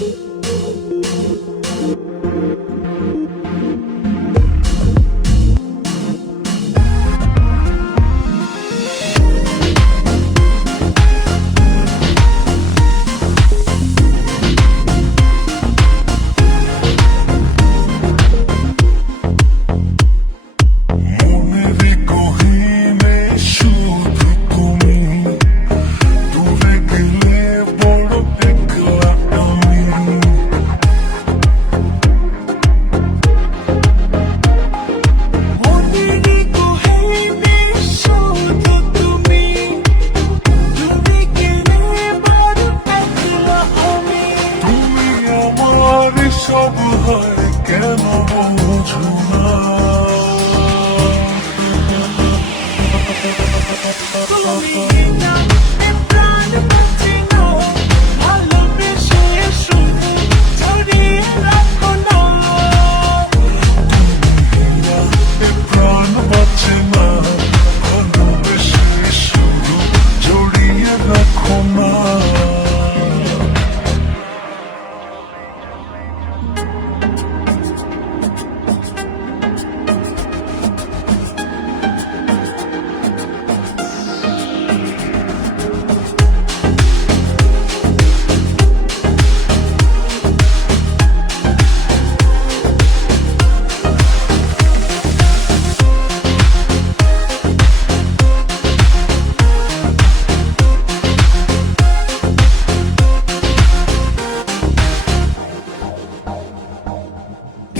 Música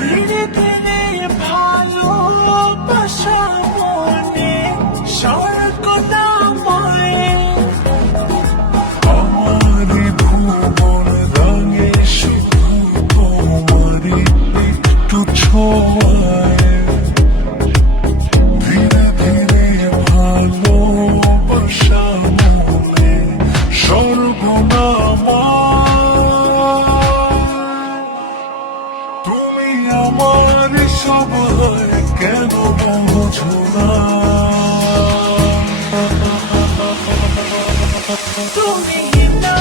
ধীরে ধীরে ভালোবাসা সবল কেন বোঝো না তুমি না